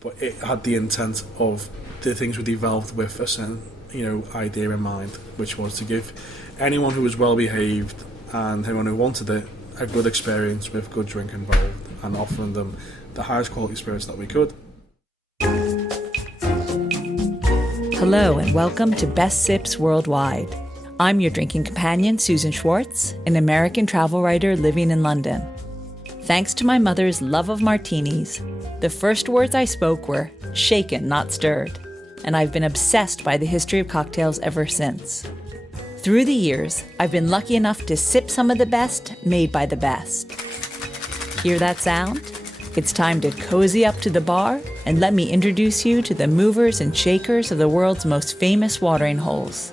but it had the intent of the things were developed with a certain, idea in mind, which was to give anyone who was well behaved and anyone who wanted it a good experience with good drink involved, and offering them the highest quality spirits that we could. Hello and welcome to Best Sips Worldwide. I'm your drinking companion, Susan Schwartz, an American travel writer living in London. Thanks to my mother's love of martinis, the first words I spoke were shaken, not stirred, and I've been obsessed by the history of cocktails ever since. Through the years, I've been lucky enough to sip some of the best made by the best. Hear that sound? It's time to cozy up to the bar and let me introduce you to the movers and shakers of the world's most famous watering holes.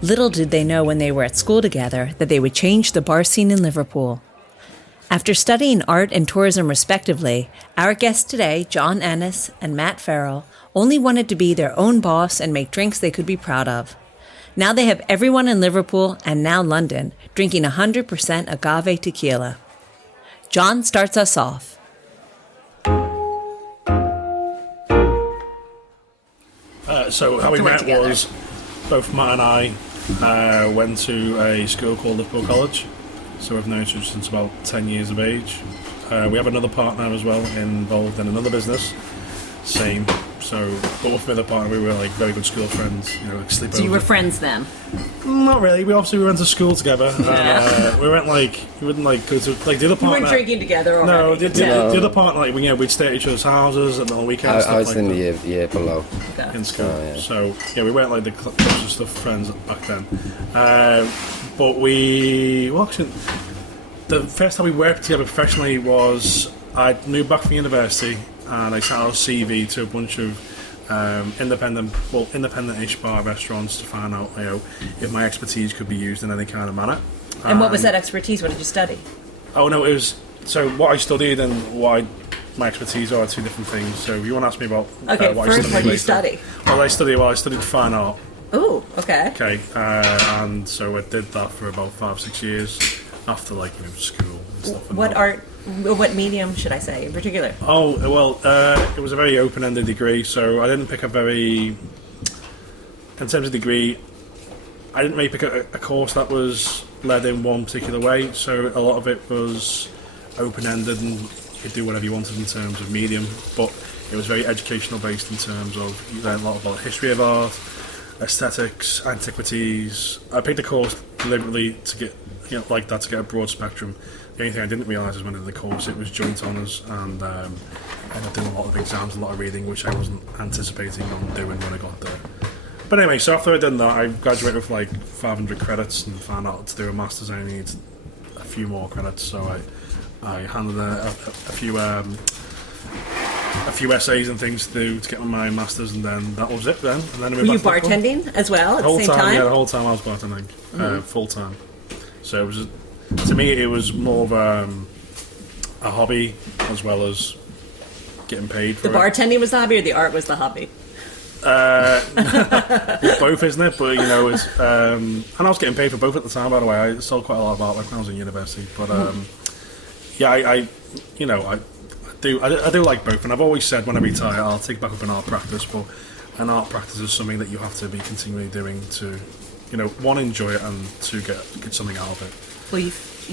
Little did they know when they were at school together that they would change the bar scene in Liverpool. After studying art and tourism respectively, our guests today, John Ennis and Matt Farrell, only wanted to be their own boss and make drinks they could be proud of. Now they have everyone in Liverpool and now London drinking 100% agave tequila. John starts us off. So how we met was both Matt and I went to a school called Liverpool College. So we've known each other since about 10 years of age. We have another partner as well involved in another business. Same. So, but with my other partner, we were like very good school friends. Sleepovers. So you were friends then? Not really. We went to school together. Yeah. We wouldn't go to the other partner. You weren't drinking together already? No, the other partner, we'd stay at each other's houses and on weekends. I was in the year below. Okay. In school. Oh, yeah. So we weren't like the closest of friends back then. But actually, the first time we worked together professionally was I moved back from university and I sent out a CV to a bunch of independent-ish bar restaurants to find out if my expertise could be used in any kind of manner. And what was that expertise? What did you study? Oh no, it was what I studied and my expertise are two different things. So if you want to ask me about what did you study? Well, I studied fine art. Oh, okay. Okay, and so I did that for about 5-6 years after school and stuff. What medium should I say in particular? Oh, well, it was a very open-ended degree, so I didn't pick in terms of degree, I didn't really pick a course that was led in one particular way, so a lot of it was open-ended and you could do whatever you wanted in terms of medium, but it was very educational based in terms of you learn a lot about history of art, aesthetics, antiquities. I picked a course deliberately to get to get a broad spectrum. The only thing I didn't realise is when I did the course it was joint honours, and I ended up doing a lot of exams, a lot of reading, which I wasn't anticipating on doing when I got there. But anyway, so after I did that, I graduated with 500 credits and found out to do a master's I need a few more credits, so I handled a few essays and things to do to get my masters, and then that was it. Then and then were you bartending as well at the same time? Yeah, the whole time I was bartending, full time. So it was to me it was more of a hobby as well as getting paid for the bartending was the hobby, or the art was the hobby? Both, isn't it? But it's and I was getting paid for both at the time. By the way, I sold quite a lot of art when I was in university. But I do like both, and I've always said when I retire I'll take back up an art practice, but an art practice is something that you have to be continually doing to one, enjoy it, and two, get something out of it. Well,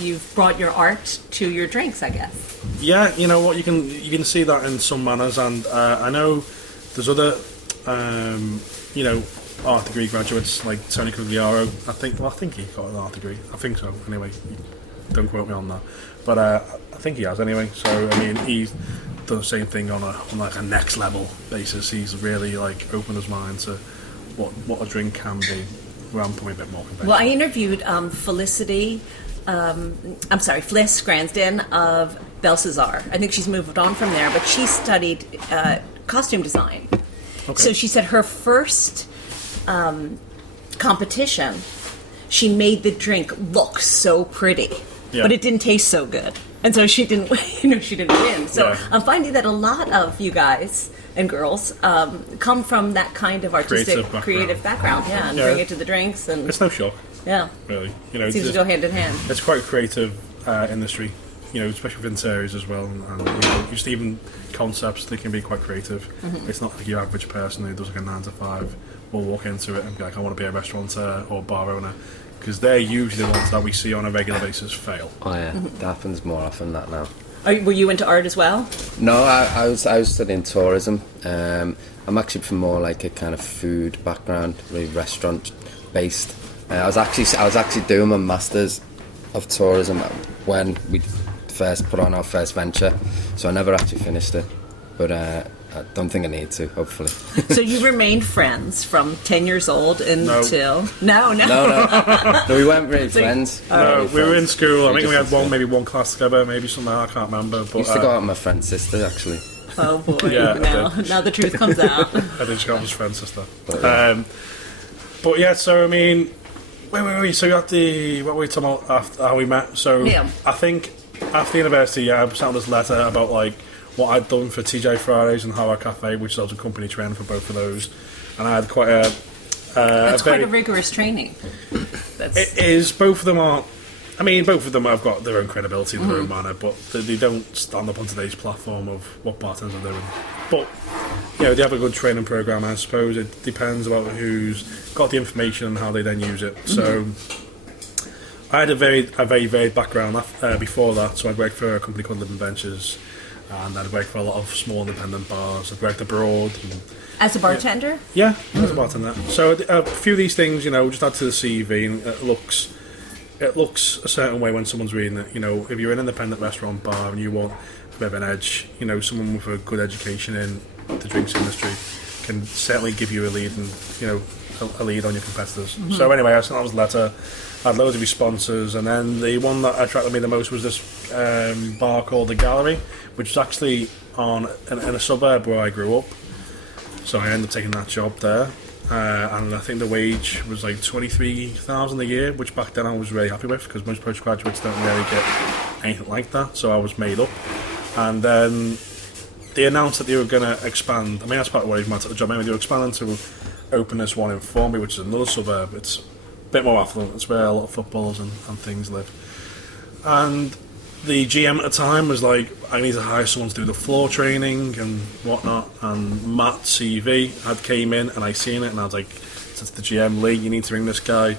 you've brought your art to your drinks, I guess. Yeah, you know what, you can see that in some manners, and I know there's other art degree graduates like Tony Cugliaro. I think he got an art degree. I think so. Anyway, don't quote me on that, but I think he has anyway. So I mean, he's done the same thing on a next level basis. He's really opened his mind to what a drink can be. Where I'm probably a bit more conventional. Well, I interviewed Fliss Gransden of Belsazar. I think she's moved on from there, but she studied costume design. Okay. So she said her first competition, she made the drink look so pretty, but it didn't taste so good, and so she didn't win. So I'm finding that a lot of you guys and girls come from that kind of artistic, creative background, and bring it to the drinks. And it's no shock. Yeah, really, it seems to go hand in hand. It's quite a creative industry. especially with interiors as well, and just even concepts, they can be quite creative. It's not like your average person who does like a 9 to 5 will walk into it and be like, I want to be a restaurateur or bar owner, because they're usually the ones that we see on a regular basis fail. Oh yeah, that happens more often than that now. Were you into art as well? No, I was studying tourism. I'm actually from more like a kind of food background, really restaurant based. I was actually doing my masters of tourism when we first put on our first venture, so I never actually finished it. But I don't think I need to, hopefully. So you remained friends from 10 years old until... No, we weren't really friends. We were in school. I think we had one class together, maybe something. I can't remember. But I used to go out with my friend's sister, actually. Oh boy! Yeah, now the truth comes out. I did. She got his friend's sister. But yeah, so I mean, wait. So you had what were we talking about after how we met? So I think after university, I sent this letter about like what I'd done for TJ Fridays and Hara Cafe, which was a company training for both of those, and I had quite a. That's quite a rigorous training. It is. Both of them are. I mean, both of them have got their own credibility in their own manner, but they don't stand up on today's platform of what bartenders are doing. But, they have a good training programme, I suppose. It depends about who's got the information and how they then use it. So, I had a very varied background before that. So, I'd worked for a company called Living Ventures, and I'd worked for a lot of small independent bars. I'd worked abroad. As a bartender? Yeah, as a bartender. So, a few of these things, just add to the CV, and it looks a certain way when someone's reading it. If you're an independent restaurant bar and you want a bit of an edge, someone with a good education in the drinks industry can certainly give you a lead and, a lead on your competitors. So anyway, I sent out this letter, I had loads of responses, and then the one that attracted me the most was this bar called The Gallery, which is actually in a suburb where I grew up. So I ended up taking that job there. And I think the wage was like $23,000 a year, which back then I was really happy with, because most postgraduates don't really get anything like that, so I was made up. And then they announced that they were going to expand. I mean, that's part of what I at the job. Anyway, they were expanding to open this one in Formby, which is another suburb. It's a bit more affluent. It's where a lot of footballers and things live. And the GM at the time was like, I need to hire someone to do the floor training and whatnot. And Matt CV had came in, and I seen it, and I was like, said to the GM, Lee, you need to ring this guy.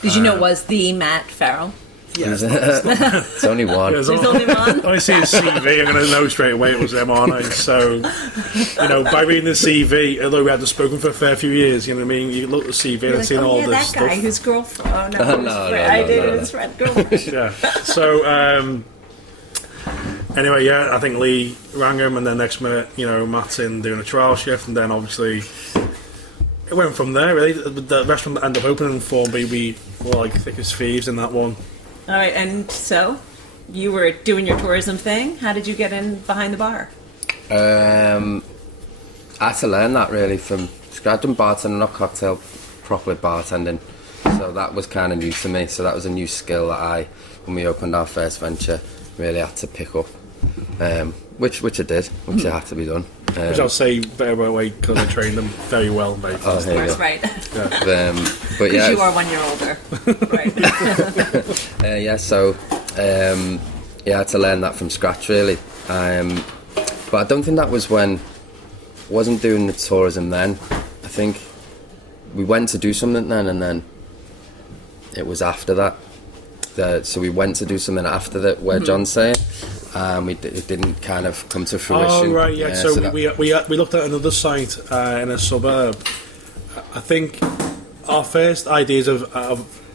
Did you know it was the Matt Farrell? Yes. It's only one. There's only one? When I see his CV, I'm going to know straight away it was him, aren't I? So, by reading the CV, although we hadn't spoken for a fair few years, you know what I mean? You look at the CV and see all this that stuff. guy whose girlfriend... Oh, no, I dated his friend girlfriend. Yeah. So, anyway, I think Lee rang him, and then next minute, Matt's in doing a trial shift, and then obviously it went from there, really. The restaurant that ended up opening in Formby, we were like thick as thieves in that one. All right, and so you were doing your tourism thing. How did you get in behind the bar? I had to learn that really from scratch. I'd done bartending, not cocktail, proper bartending. So that was kind of new to me. So that was a new skill that when we opened our first venture, really had to pick up. Which I did, which had to be done. Which I'll say better way because I trained them very well, very fast. Of course, right. Yeah. But yeah, you are 1 year older, right? So I had to learn that from scratch, really. But I don't think that was when I wasn't doing the tourism then. I think we went to do something then, and then it was after that. So we went to do something after that, where John's saying. It didn't kind of come to fruition. Oh, right, yeah. So we looked at another site in a suburb. I think our first ideas of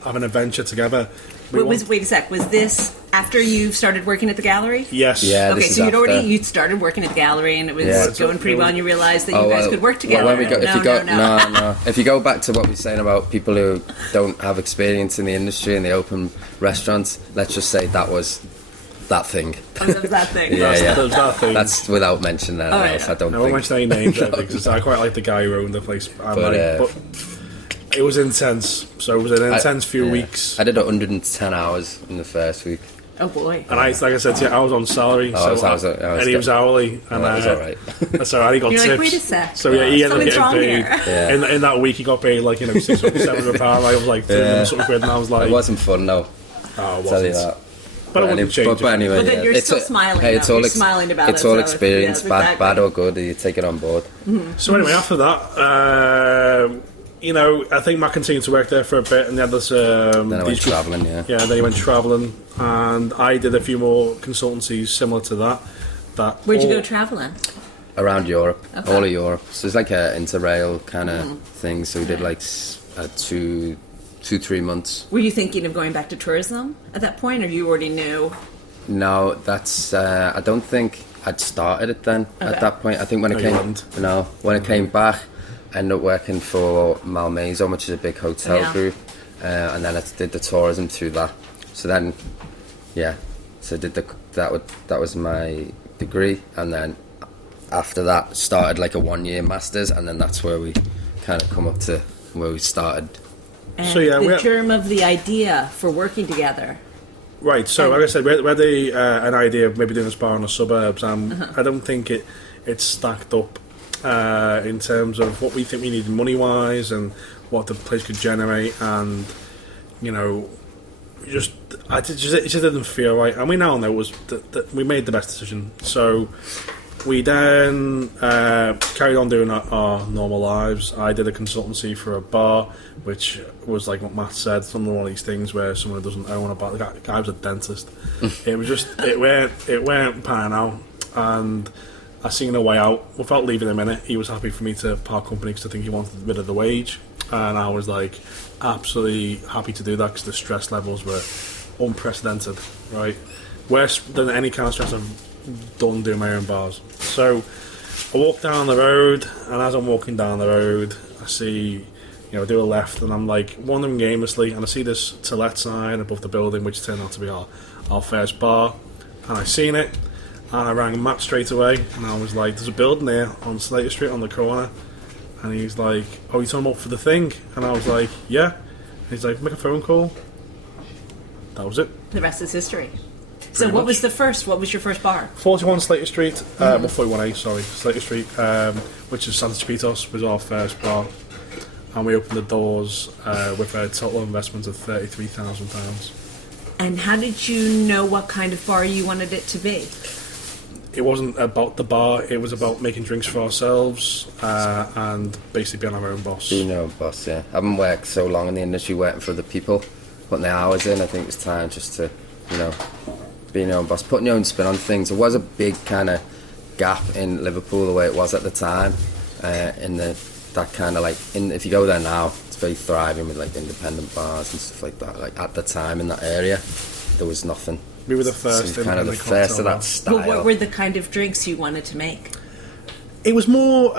having a venture together... Wait a sec, was this after you started working at the gallery? Yes. Yeah, okay, so you'd started working at the gallery, and it was going pretty well, and you realised that you guys could work together. No. If you go back to what we were saying about people who don't have experience in the industry and they open restaurants, let's just say that was... that thing. Oh, that was that thing. That was that thing. That's without mentioning that else. I don't think. I won't mention any names because I quite like the guy who owned the place. But it was intense. So it was an intense few weeks. I did 110 hours in the first week. Oh boy! And like I said to you, I was on salary, and he was hourly, and that was all right. So I got You're tips. Like, wait a sec. So he ended up getting paid. Yeah. In that week, he got paid like £600, £700. I was like, something quid, and I was like, it wasn't fun, no. Oh, it wasn't. I'll tell you that. But I wouldn't change it. But anyway, But then you're still smiling. Hey, You're smiling about it's it. all so experience, yes, bad or good. You take it on board. So anyway, after that, you know, I think Matt continued to work there for a bit, and then there's Then I went travelling, yeah. Yeah, then he went travelling, and I did a few more consultancies similar to that. Where'd you go travelling? Around Europe, Okay. all of Europe. So it's like a interrail kind of thing. So we did like 2-3 months. Were you thinking of going back to tourism at that point, or you already knew? No, that's. I don't think I'd started it then. Okay. At that point, I think when No, it you came, hadn't. when it came back, I ended up working for Malmaison, which is a big hotel Yeah. group, and then I did the tourism through that. So then, yeah, so I did that was my degree, and then after that started like a 1-year masters, and then that's where we kind of come up to where we started. And So, yeah, the germ of the idea for working together. Right, so like I said, we had an idea of maybe doing a bar in the suburbs, and I don't think it's stacked up in terms of what we think we needed money-wise and what the place could generate, and, you know, it just didn't feel right. And we now know it was that we made the best decision. So we then carried on doing our normal lives. I did a consultancy for a bar, which was like what Matt said, some of one of these things where someone who doesn't own a bar. The guy was a dentist. It was just it weren't panning out, and I seen a way out without leaving him in it. He was happy for me to part company because I think he wanted a bit of the wage, and I was like absolutely happy to do that because the stress levels were unprecedented, right? Worse than any kind of stress I've done doing my own bars. So I walk down the road, and as I'm walking down the road, I see, I do a left, and I'm like wandering aimlessly, and I see this to let sign above the building, which turned out to be our first bar, and I seen it, and I rang Matt straight away, and I was like, there's a building there on Slater Street on the corner, and he's like, oh, you talking about for the thing? And I was like, yeah. And he's like, make a phone call. That was it. The rest is history. So Pretty what much. was the first? What was your first bar? 41 Slater Street, well, 41A, sorry, Slater Street, which is Santa Chapitos, was our first bar. And we opened the doors with a total investment of £33,000. And how did you know what kind of bar you wanted it to be? It wasn't about the bar, it was about making drinks for ourselves and basically being our own boss. Being your own boss, yeah. I haven't worked so long in the industry working for other people, putting the hours in. I think it's time just to, being your own boss, putting your own spin on things. There was a big kind of gap in Liverpool the way it was at the time, that kind of if you go there now, it's very thriving with like independent bars and stuff like that. Like at the time in that area, there was nothing. We were the first. So kind of the first of that style. Well, what were the kind of drinks you wanted to make? It was more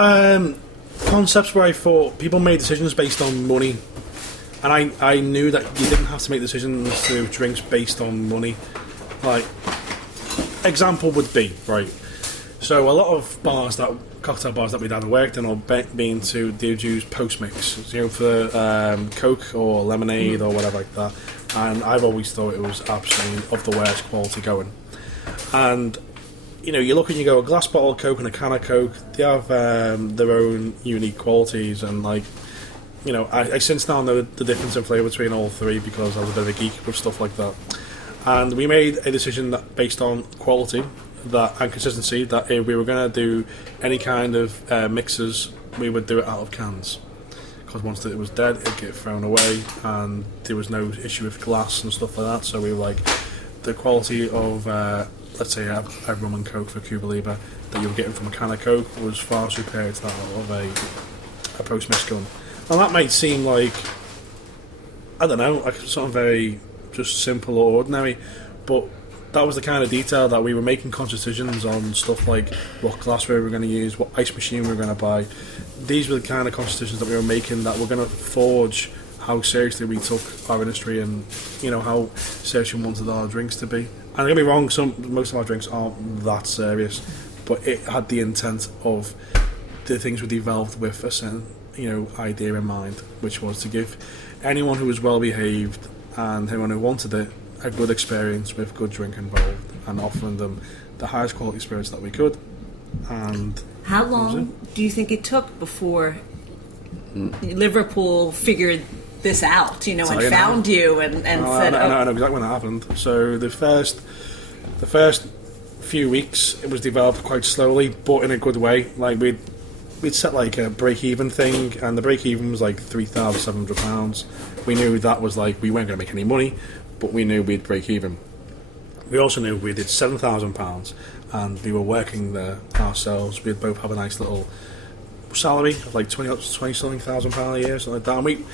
concepts where I thought people made decisions based on money, and I knew that you didn't have to make decisions to drinks based on money. Like, example would be, right, so a lot of cocktail bars that we'd either worked in or been to, they'd use post-mix, for Coke or lemonade or whatever like that, and I've always thought it was absolutely of the worst quality going. And you look and you go, a glass bottle of Coke and a can of Coke, they have their own unique qualities, and I since now know the difference in flavour between all three because I was a bit of a geek with stuff like that. And we made a decision that based on quality and consistency, that if we were going to do any kind of mixers, we would do it out of cans. Because once it was dead, it'd get thrown away, and there was no issue with glass and stuff like that. So we were like, the quality of, let's say, a rum and Coke for Cuba Libre that you were getting from a can of Coke was far superior to that of a post-mix gun. And that might seem like, I don't know, like something very just simple or ordinary, but that was the kind of detail that we were making conscious decisions on, stuff like what glassware we were going to use, what ice machine we were going to buy. These were the kind of conscious decisions that we were making that were going to forge how seriously we took our industry and how serious we wanted our drinks to be. And don't get me wrong, most of our drinks aren't that serious, but it had the intent of the things we developed with a certain idea in mind, which was to give anyone who was well behaved and anyone who wanted it a good experience with good drink involved, and offering them the highest quality spirits that we could. And how long do you think it took before Liverpool figured this out, and found you and said, I know exactly when that happened. So the first few weeks, it was developed quite slowly, but in a good way. Like we'd set like a break-even thing, and the break-even was like £3,700. We knew that was like, we weren't going to make any money, but we knew we'd break even. We also knew we did £7,000, and we were working there ourselves. We'd both have a nice little salary of like 20-something thousand pounds a year, something like that. And we,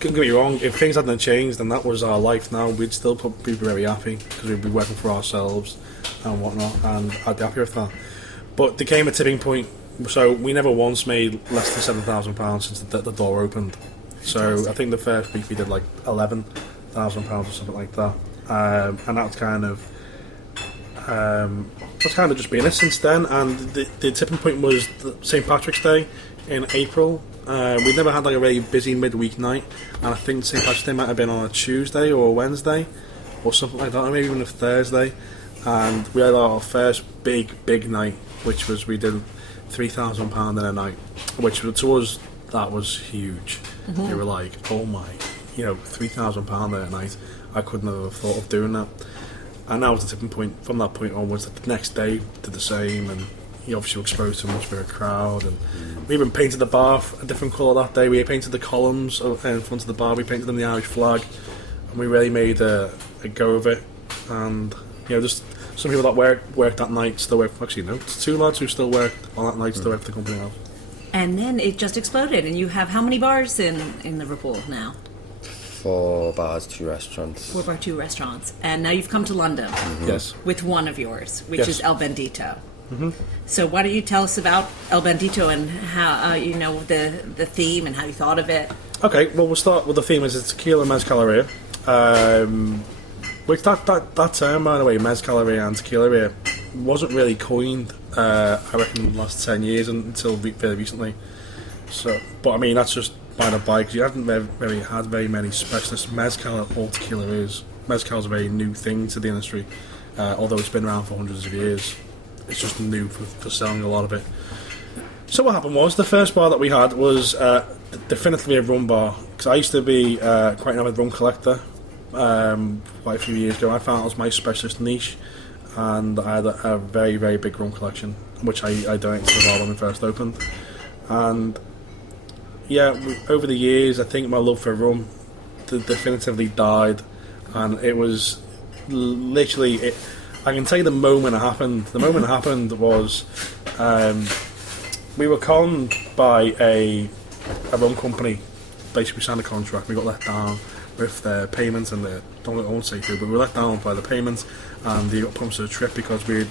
don't get me wrong, if things hadn't changed and that was our life now, we'd still be very happy, because we'd be working for ourselves and whatnot, and I'd be happy with that. But there came a tipping point, so we never once made less than £7,000 since the door opened. So I think the first week we did like £11,000 or something like that, and that's kind of just been it since then. And the tipping point was St. Patrick's Day in April. We never had like a really busy midweek night, and I think St. Patrick's Day might have been on a Tuesday or a Wednesday or something like that, or maybe even a Thursday. And we had our first big night, which was, we did £3,000 in a night, which to us, that was huge. We were like, oh my, £3,000 in a night. I couldn't have thought of doing that. And that was the tipping point. From that point onwards, the next day did the same, and you obviously were exposed to a much bigger crowd. And we even painted the bar a different colour that day. We painted the columns in front of the bar. We painted them the Irish flag, and we really made a go of it. And just some people that worked that night still work. Actually, no, it's two lads who still worked on that night still work for the company now. And then it just exploded, and you have how many bars in Liverpool now? 4 bars, 2 restaurants. 4 bars, 2 restaurants. And now you've come to London. Yes. With one of yours, which is El Bandito. So why don't you tell us about El Bandito and how, the theme and how you thought of it? Okay, well, we'll start with the theme. It's tequila Mezcal-eria. Which that term, by the way, Mezcal-eria and tequila-eria, wasn't really coined, I reckon, in the last 10 years until very recently. So, but I mean, that's just by the by, because you haven't really had very many specialists. Mezcal or tequila is. Mezcal is a very new thing to the industry, although it's been around for hundreds of years. It's just new for selling a lot of it. So what happened was, the first bar that we had was definitively a rum bar, because I used to be quite an avid rum collector quite a few years ago. I found it was my specialist niche, and I had a very, very big rum collection, which I donated to the bar when we first opened. And yeah, over the years, I think my love for rum definitively died, and it was literally, I can tell you the moment it happened. The moment it happened was, we were conned by a rum company. Basically, we signed a contract. We got let down with their payments, and I won't say who, but we were let down by the payments, and they got promised a trip because we'd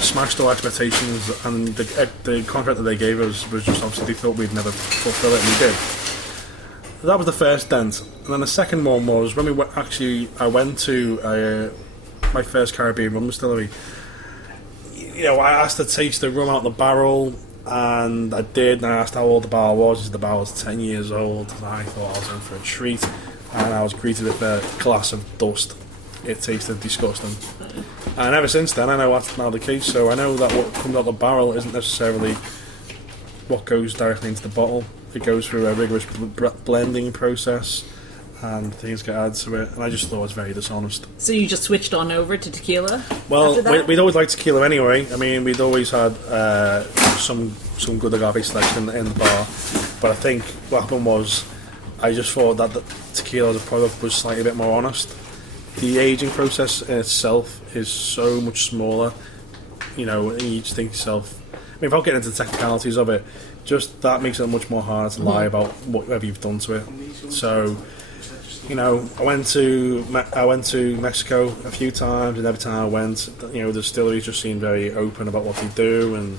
smashed all expectations, and the contract that they gave us was just, obviously they thought we'd never fulfill it, and we did. That was the first dent. And then the second one was when I went to my first Caribbean rum distillery. I asked to taste the rum out of the barrel, and I did, and I asked how old the barrel was. The barrel was 10 years old, and I thought I was in for a treat, and I was greeted with a glass of dust. It tasted disgusting. And ever since then, I know that's now the case, so I know that what comes out of the barrel isn't necessarily what goes directly into the bottle. It goes through a rigorous blending process, and things get added to it, and I just thought it was very dishonest. So you just switched on over to tequila? Well, we'd always liked tequila anyway. I mean, we'd always had some good agave selection in the bar, but I think what happened was, I just thought that the tequila as a product was slightly a bit more honest. The aging process in itself is so much smaller, and you just think to yourself, I mean, without getting into the technicalities of it, just that makes it much more hard to lie about whatever you've done to it. So, I went to Mexico a few times, and every time I went, the distilleries just seemed very open about what they do, and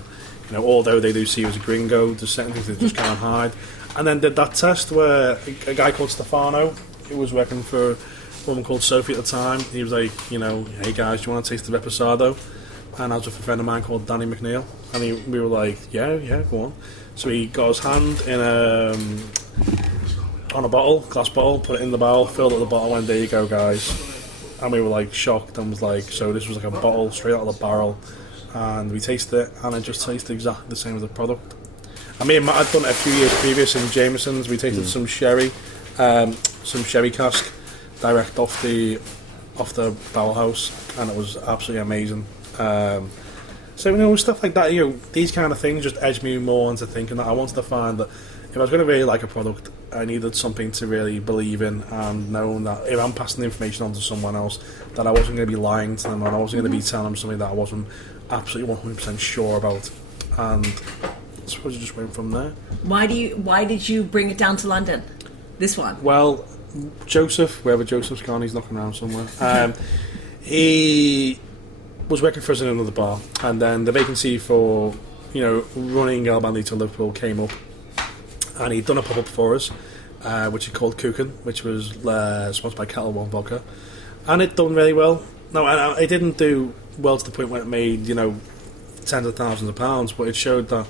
although they do see you as a gringo, there's certain things they just can't hide. And then did that test where a guy called Stefano, who was working for a woman called Sophie at the time, he was like, hey guys, do you want to taste the Reposado? And I was with a friend of mine called Danny McNeil, and we were like, yeah, go on. So he got his hand in on a glass bottle, put it in the barrel, filled up the bottle, went, there you go guys. And we were like shocked, and was like, so this was like a bottle straight out of the barrel, and we tasted it, and it just tasted exactly the same as the product. I mean, I'd done it a few years previous in Jameson's. We tasted some sherry some sherry cask direct off the barrel house, and it was absolutely amazing. So stuff like that, these kind of things just edged me more into thinking that I wanted to find that if I was going to really like a product, I needed something to really believe in, and knowing that if I'm passing the information on to someone else, that I wasn't going to be lying to them, and I wasn't going to be telling them something that I wasn't absolutely 100% sure about. And I suppose it just went from there. Why did you bring it down to London? This one? Well, Joseph, wherever Joseph's gone, he's knocking around somewhere. He was working for us in another bar, and then the vacancy for running El Bandito to Liverpool came up, and he'd done a pop-up for us, which he called Kuchen, which was sponsored by Kettle One Vodka, and it done really well. No, it didn't do well to the point where it made tens of thousands of pounds, but it showed that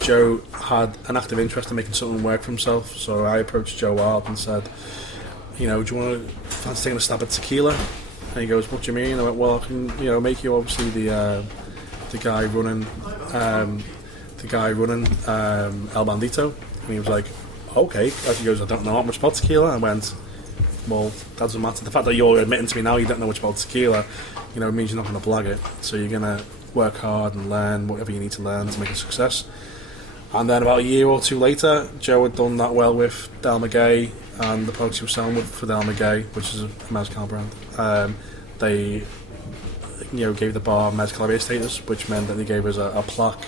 Joe had an active interest in making something work for himself. So I approached Joe out and said, do you want to fancy taking a stab at tequila? And he goes, what do you mean? I went, well, I can make you obviously the guy running El Bandito. And he was like, okay. He goes, I don't know much about tequila. I went, well, that doesn't matter. The fact that you're admitting to me now you don't know much about tequila, it means you're not going to blag it. So you're going to work hard and learn whatever you need to learn to make a success. And then about a year or two later, Joe had done that well with Del Maguey and the products he was selling for Del Maguey, which is a mezcal brand. They gave the bar Mezcal-eria status, which meant that they gave us a plaque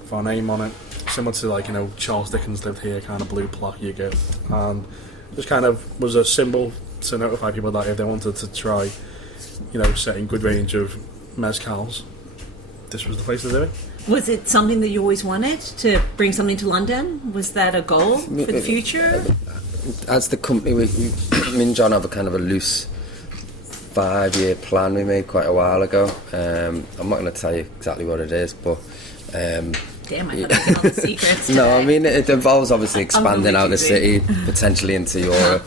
with our name on it, similar to Charles Dickens lived here kind of blue plaque you get. And just kind of was a symbol to notify people that if they wanted to try setting good range of mezcals, this was the place to do it. Was it something that you always wanted, to bring something to London? Was that a goal for the future? As the company, me and John have a kind of a loose 5-year plan we made quite a while ago. I'm not going to tell you exactly what it is, but damn, I thought all the secrets today. No, I mean it involves obviously expanding out the city, potentially into Europe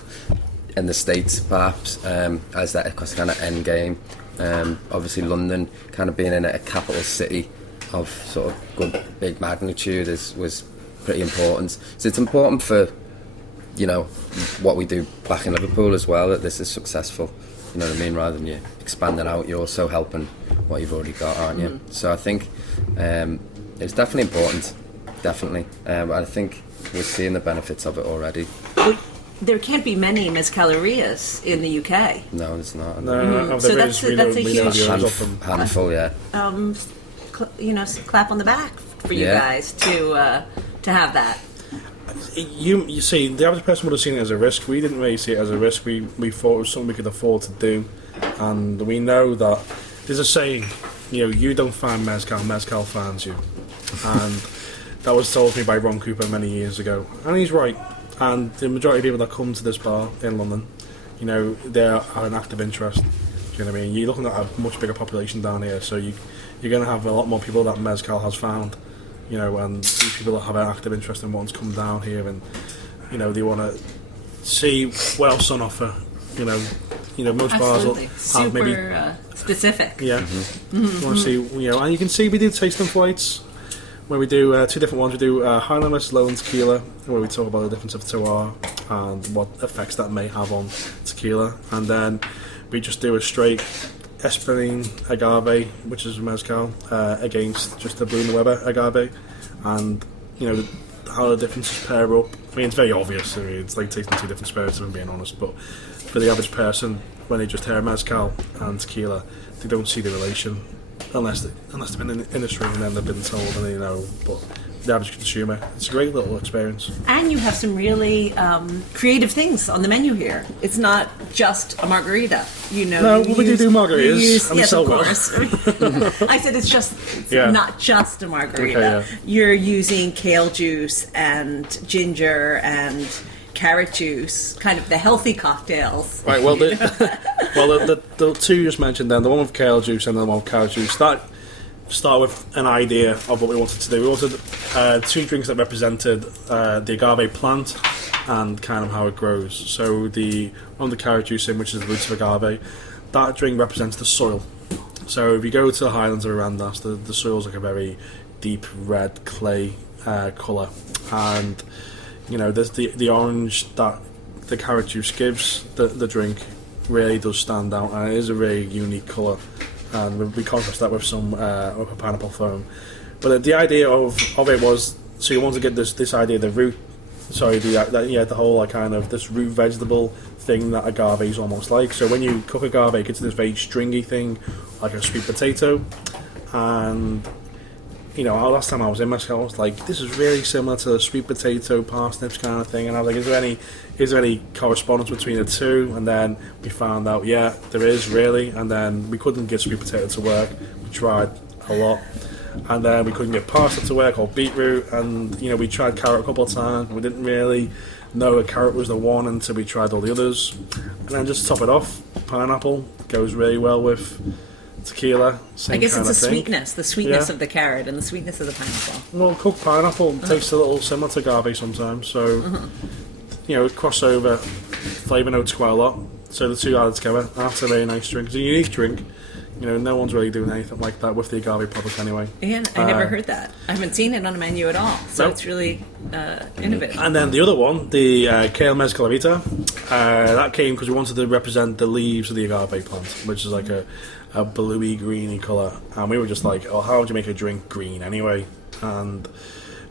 and the States perhaps, as that kind of end game. Obviously London kind of being in a capital city of sort of good big magnitude was pretty important. So it's important for what we do back in Liverpool as well, that this is successful. You know what I mean? Rather than you expanding out, you're also helping what you've already got, aren't you? So I think it's definitely important, definitely. I think we're seeing the benefits of it already. There can't be many Mezcal-erias in the UK. No, there's not. No, so that's a huge handful, yeah. Clap on the back for you guys to have that. You see, the average person would have seen it as a risk. We didn't really see it as a risk. We thought it was something we could afford to do, and we know that there's a saying, you don't find mezcal, mezcal finds you, and that was told to me by Ron Cooper many years ago, and he's right. And the majority of people that come to this bar in London, they are an active interest. Do you know what I mean? You're looking at a much bigger population down here, so you're going to have a lot more people that mezcal has found. And these people that have an active interest in wanting to come down here, and they want to see what else on offer. Most bars will have maybe specific. Yeah, You want to see, and you can see we do tasting flights where we do two different ones. We do Highland West Low and Tequila, where we talk about the difference of terroir and what effects that may have on tequila, and then we just do a straight Espelin Agave, which is a mezcal, against just the Blue Weber Agave, and how the differences pair up. I mean, it's very obvious. I mean, it's like tasting two different spirits, if I'm being honest. But for the average person, when they just hear mezcal and tequila, they don't see the relation unless they've been in the industry and then they've been told, and they know. But the average consumer, it's a great little experience. And you have some really creative things on the menu here. It's not just a margarita, No, we do margaritas. Yes, of course. I said it's not just a margarita. Okay, yeah. You're using kale juice and ginger and carrot juice, kind of the healthy cocktails. Right. Well, the two you just mentioned then, the one with kale juice and the one with carrot juice, start with an idea of what we wanted to do. We wanted two drinks that represented the agave plant and kind of how it grows. So the one with the carrot juice in, which is the roots of agave, that drink represents the soil. So if you go to the Highlands of Arandas, the soil's like a very deep red clay colour, and there's the orange that the carrot juice gives the drink really does stand out, and it is a really unique colour. And we contrast that with some with a pineapple foam. But the idea of it was, so you want to get this idea, the root, the whole like kind of this root vegetable thing that agave is almost like. So when you cook agave, it gets this very stringy thing, like a sweet potato. And last time I was in Mezcal, I was like, this is really similar to the sweet potato parsnips kind of thing. And I was like, is there any correspondence between the two? And then we found out, yeah, there is really. And then we couldn't get sweet potato to work. We tried a lot. And then we couldn't get parsnip to work or beetroot. And, we tried carrot a couple of times. We didn't really know that carrot was the one until we tried all the others. And then just to top it off, pineapple goes really well with tequila. I guess it's the sweetness of the carrot and the sweetness of the pineapple. Well, cooked pineapple tastes a little similar to agave sometimes, so crossover flavour notes quite a lot. So the two added together, that's a very nice drink. It's a unique drink. No one's really doing anything like that with the agave product anyway. And I never heard that. I haven't seen it on a menu at all, so It's really innovative. And then the other one, the Kale Mezcaleria, that came because we wanted to represent the leaves of the agave plant, which is like a bluey, greeny colour. And we were just like, oh, how would you make a drink green anyway? And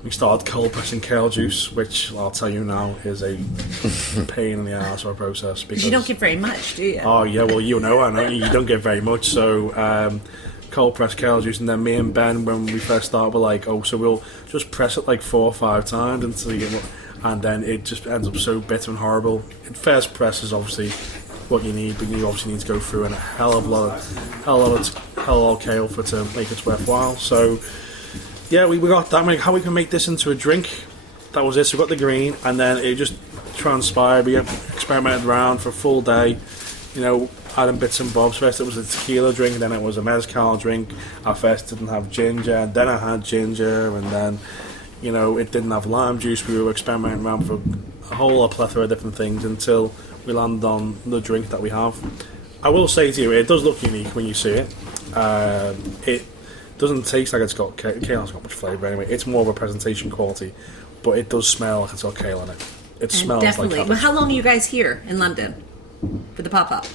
we started cold pressing kale juice, which I'll tell you now is a pain in the ass of a process. Because you don't get very much, do you? Oh, yeah, well, I know you don't get very much. So cold pressed kale juice, and then me and Ben, when we first started, were like, oh, so we'll just press it like 4 or 5 times until you get, and then it just ends up so bitter and horrible. First press is obviously what you need, but you obviously need to go through a hell of a lot of kale for it to make it worthwhile. So yeah, we got that. How we can make this into a drink? That was it. So we got the green, and then it just transpired. We experimented around for a full day, adding bits and bobs. First it was a tequila drink, then it was a mezcal drink. At first it didn't have ginger, and then I had ginger, and then it didn't have lime juice. We were experimenting around for a whole plethora of different things until we landed on the drink that we have. I will say to you, it does look unique when you see it. It doesn't taste like it's got kale. It's got much flavour anyway. It's more of a presentation quality, but it does smell like it's got kale in it. It smells definitely. like. Well, how long are you guys here in London for the pop-up?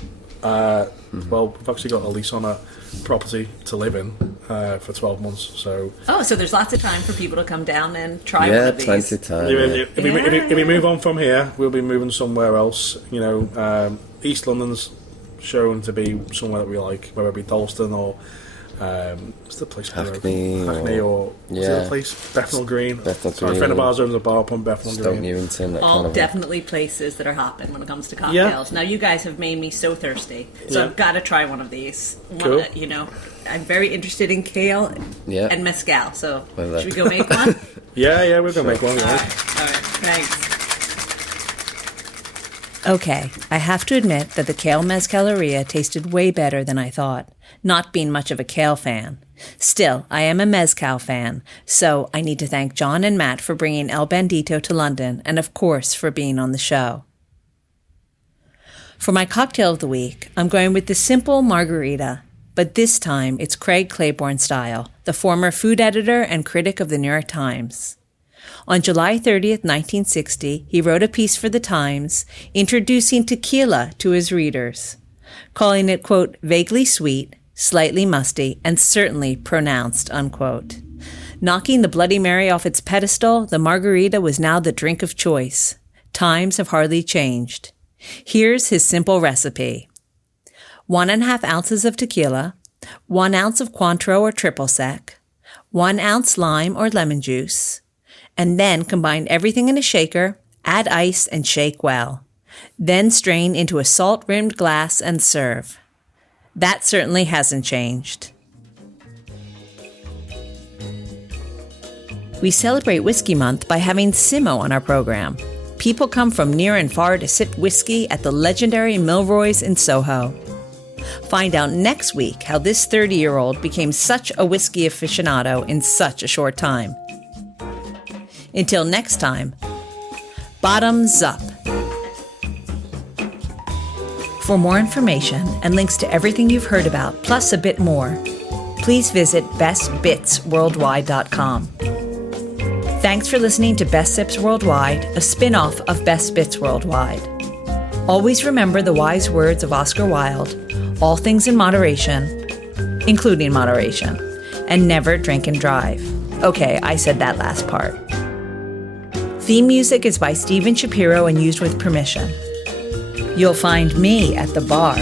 Well, we've actually got a lease on a property to live in for 12 months. So so there's lots of time for people to come down and try one of these. Yeah, plenty of time. If we move on from here, we'll be moving somewhere else. East London's shown to be somewhere that we like, whether it be Dalston or what's the place? Hackney or what's the other place? Bethnal Green. A friend of ours owns a bar up on Bethnal Green. Newington, all definitely places that are hopping when it comes to cocktails. Yeah. Now you guys have made me so thirsty, so I've got to try one of these. Cool. I'm very interested in kale and mezcal. So should we go make one? Yeah, we're gonna make one. All right, thanks. Okay, I have to admit that the Kale Mezcaleria tasted way better than I thought, not being much of a kale fan. Still, I am a mezcal fan, so I need to thank John and Matt for bringing El Bandito to London, and of course for being on the show. For my cocktail of the week, I'm going with the simple margarita, but this time it's Craig Claiborne style, the former food editor and critic of the New York Times. On July 30th, 1960, he wrote a piece for the Times introducing tequila to his readers, calling it, quote, vaguely sweet, slightly musty, and certainly pronounced, unquote. Knocking the Bloody Mary off its pedestal, the margarita was now the drink of choice. Times have hardly changed. Here's his simple recipe. 1.5 ounces of tequila, 1 ounce of Cointreau or triple sec, 1 ounce lime or lemon juice, and then combine everything in a shaker, add ice, and shake well. Then strain into a salt-rimmed glass and serve. That certainly hasn't changed. We celebrate Whiskey Month by having Simo on our program. People come from near and far to sip whiskey at the legendary Milroy's in Soho. Find out next week how this 30-year-old became such a whiskey aficionado in such a short time. Until next time, bottoms up. For more information and links to everything you've heard about, plus a bit more, please visit bestbitsworldwide.com. Thanks for listening to Best Sips Worldwide, a spin-off of Best Bits Worldwide. Always remember the wise words of Oscar Wilde, all things in moderation, including moderation, and never drink and drive. Okay, I said that last part. Theme music is by Steven Shapiro and used with permission. You'll find me at the bar